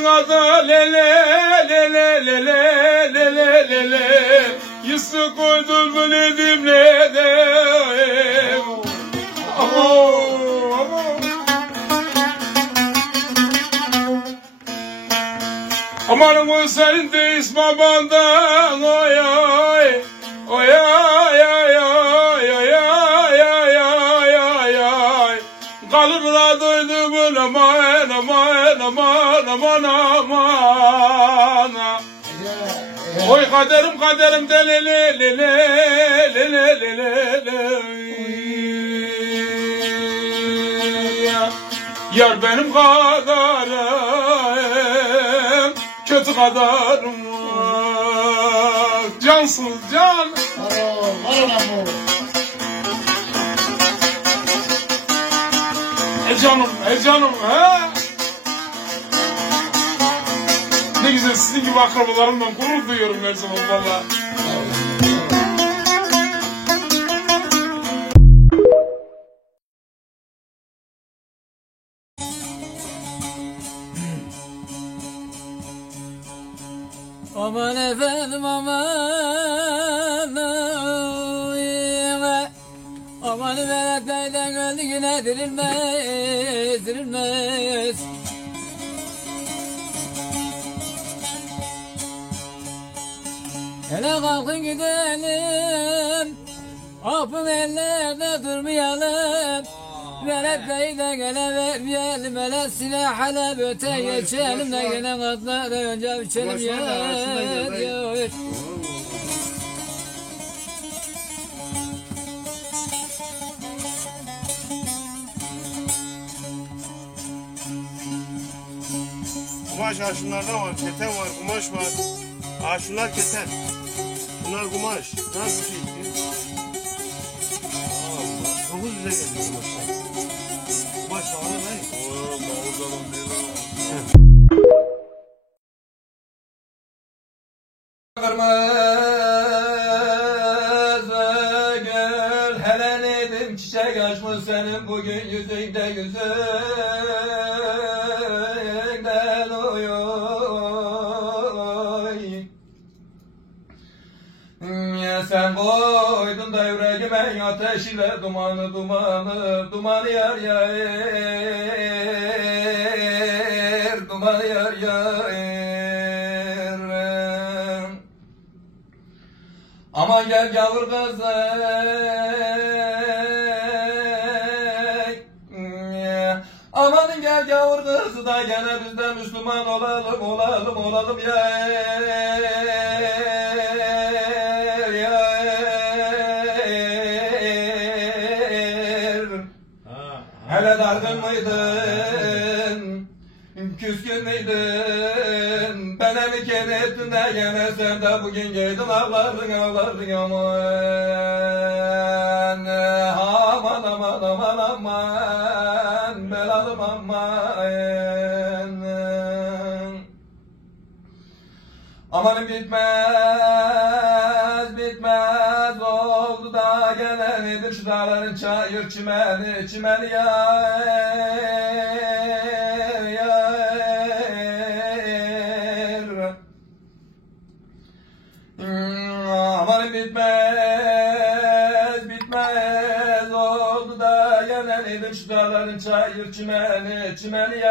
Ada lele lele lele lele lele Yusuf koydum bu nedim nedim Amanım o senin de ismi bandan oy oy oy oy oy oy oy oy oy oy Kalbına doydum aman aman aman aman aman Oy kaderim kaderim de le le le le le le le le Yar benim kaderim kötü kaderim cansız can canım he ne güzel sizin gibi akrabalarımdan gurur duyuyorum her zaman valla. Aman efendim aman aman veletlerden öldü yine dirilmez dirilmez Hele kalkın gidelim Afın ellerde durmayalım Veletlerden gele vermeyelim Hele silahla öte geçelim de gene katlara önce biçelim ya Kumaş şunlardan var, keten var, kumaş var. Şunlar keten. Bunlar kumaş. Nasıl şey? 900'e geliyor kumaşlar. Kumaş pahalı değil. Kırmızı gül hele nedim çiçek açmış senin bugün yüzünde güzelden oy Ya sen koydun da yüreğime ateş ile dumanı dumanı dumanı yar yar dumanı yar yar Aman gel gavur kızım Amanın gel gavur kızı da gene bizden Müslüman olalım olalım olalım ya Hele dargın mıydın küskün müydün Bana mi kere ettin de gene sen de bugün geldin ağlardın ağlardın aman Aman aman aman aman belalım aman Amanım bitmez bitmez oldu da gene nedir şu dağların çayır çimeni çimeni Amanım bitmez bitmez oldu da gene nedir şu dağların çayır çimeni çimeni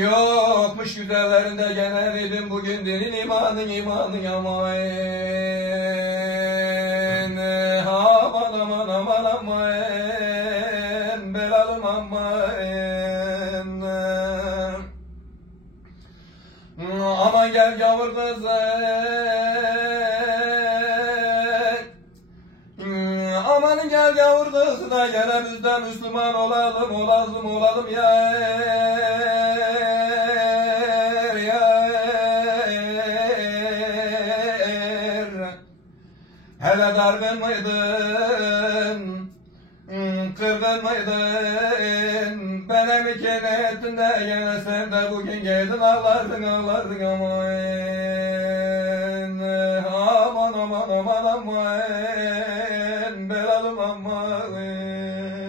Yokmuş güzellerinde gene dedim bugün derin imanın imanın aman Aman aman aman aman belalım aman Aman gel gavur kızım Amanın gel gavur kızı da gene bizden Müslüman olalım olalım olalım ya Hele dargın mıydın, kırgın mıydın Bana mi kenettin de gene sen de bugün geldin ağlardın ağlardın aman Aman aman aman aman belalım aman aman